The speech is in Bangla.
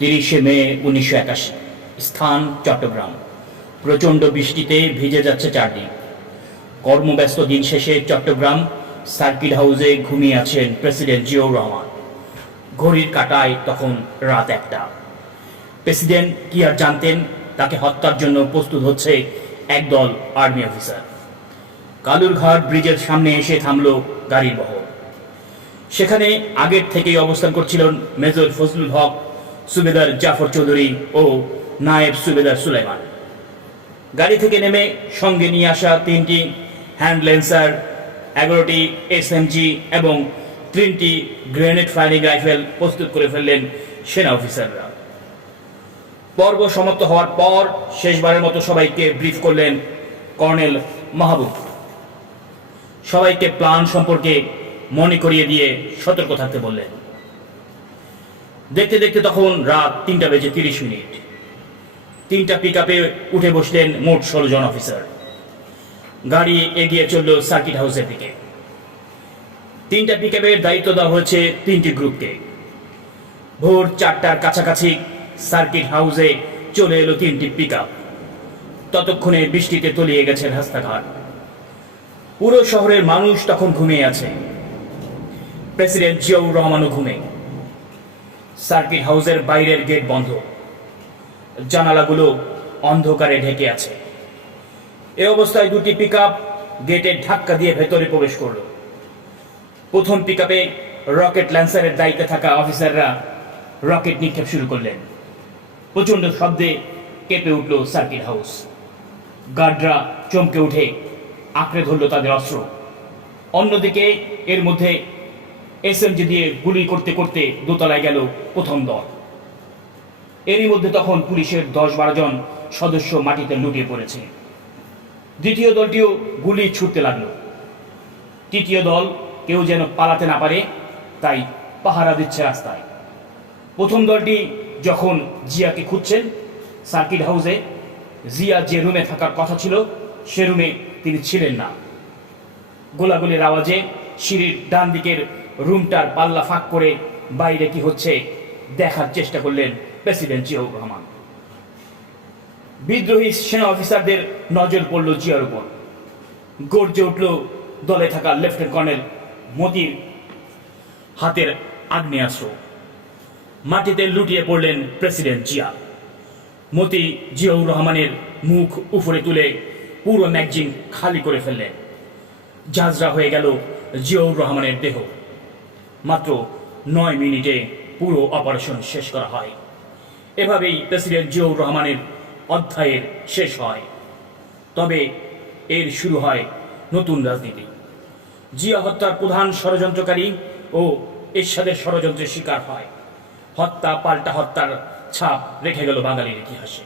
30 মে 1981, স্থান চট্টগ্রাম। প্রচণ্ড বৃষ্টিতে ভিজে যাচ্ছে চারদিক। কর্মব্যস্ত দিন শেষে চট্টগ্রাম সার্কিট হাউসে ঘুমিয়ে আছেন প্রেসিডেন্ট জিয়াউর রহমান। ঘড়ির কাঁটায় তখন রাত 1টা। প্রেসিডেন্ট কি আর জানতেন, তাকে হত্যার জন্য প্রস্তুত হচ্ছে একদল আর্মি অফিসার। কালুরঘাট ব্রিজের সামনে এসে থামল গাড়ির বহর। সেখানে আগের থেকেই অবস্থান করছিলেন মেজর ফজলুল হক, সুবেদার জাফর চৌধুরী ও নায়েব সুবেদার সুলাইমান। গাড়ি থেকে নেমে সঙ্গে নিয়ে আসা 3টি হ্যান্ড ল্যান্সার, 11টি SMG এবং 3টি গ্রেনেড ফায়ারিং রাইফেল প্রস্তুত করে ফেললেন সেনা অফিসাররা। পর্ব সমাপ্ত হওয়ার পর শেষবারের মতো সবাইকে ব্রিফ করলেন কর্নেল মাহবুব। সবাইকে প্ল্যান সম্পর্কে মনে করিয়ে দিয়ে সতর্ক থাকতে বললেন। দেখতে দেখতে তখন রাত 3:30। 3টা পিকআপে উঠে বসলেন মোট 16 জন অফিসার। গাড়ি এগিয়ে চলল সার্কিট হাউসের দিকে। 3টা পিকআপের দায়িত্ব দেওয়া হয়েছে 3টি গ্রুপকে। ভোর 4টার কাছাকাছি সার্কিট হাউসে চলে এলো 3টি পিকআপ। ততক্ষণে বৃষ্টিতে তলিয়ে গেছে রাস্তাঘাট। পুরো শহরের মানুষ তখন ঘুমিয়ে আছে। প্রেসিডেন্ট জিয়াউর রহমানও ঘুমে। সার্কিট হাউসের বাইরের গেট বন্ধ, জানালাগুলো অন্ধকারে ঢেকে আছে। এ অবস্থায় 2টি পিকআপ গেটে ধাক্কা দিয়ে ভেতরে প্রবেশ করল। প্রথম পিকআপে রকেট ল্যান্সারের দায়িত্বে থাকা অফিসাররা রকেট নিক্ষেপ শুরু করলেন। প্রচণ্ড শব্দে কেঁপে উঠল সার্কিট হাউস। গার্ডরা চমকে উঠে আঁকড়ে ধরল তাদের অস্ত্র। অন্যদিকে এর মধ্যে SMG দিয়ে গুলি করতে করতে দোতলায় গেল প্রথম দল। এরই মধ্যে তখন পুলিশের 10-12 জন সদস্য মাটিতে লুটিয়ে পড়েছে। দ্বিতীয় দলটিও গুলি ছুটতে লাগলো। তৃতীয় দল কেউ যেন পালাতে না পারে তাই পাহারা দিচ্ছে রাস্তায়। প্রথম দলটি যখন জিয়াকে খুঁজছেন সার্কিট হাউসে, জিয়া যে রুমে থাকার কথা ছিল সে রুমে তিনি ছিলেন না। গোলাগুলির আওয়াজে সিঁড়ির ডান দিকের রুমটার পাল্লা ফাঁক করে বাইরে কি হচ্ছে দেখার চেষ্টা করলেন প্রেসিডেন্ট জিয়াউর রহমান। বিদ্রোহী সেনা অফিসারদের নজর পড়ল জিয়ার উপর। গর্জে উঠল দলে থাকা লেফটেন্যান্ট কর্নেল মতির হাতের আগ্নেয়াস্ত্র। মাটিতে লুটিয়ে পড়লেন প্রেসিডেন্ট জিয়া। মতি জিয়াউর রহমানের মুখ উপরে তুলে পুরো ম্যাগজিন খালি করে ফেললেন। ঝাঁঝরা হয়ে গেল জিয়াউর রহমানের দেহ। মাত্র 9 মিনিটে পুরো অপারেশন শেষ করা হয়। এভাবেই প্রেসিডেন্ট জিয়াউর রহমানের অধ্যায়ের শেষ হয়। তবে এর শুরু হয় নতুন রাজনীতি। জিয়া হত্যার প্রধান ষড়যন্ত্রকারী ও এরশাদের ষড়যন্ত্রের শিকার হয়। হত্যা পাল্টা হত্যার ছাপ রেখে গেল বাঙালির ইতিহাসে।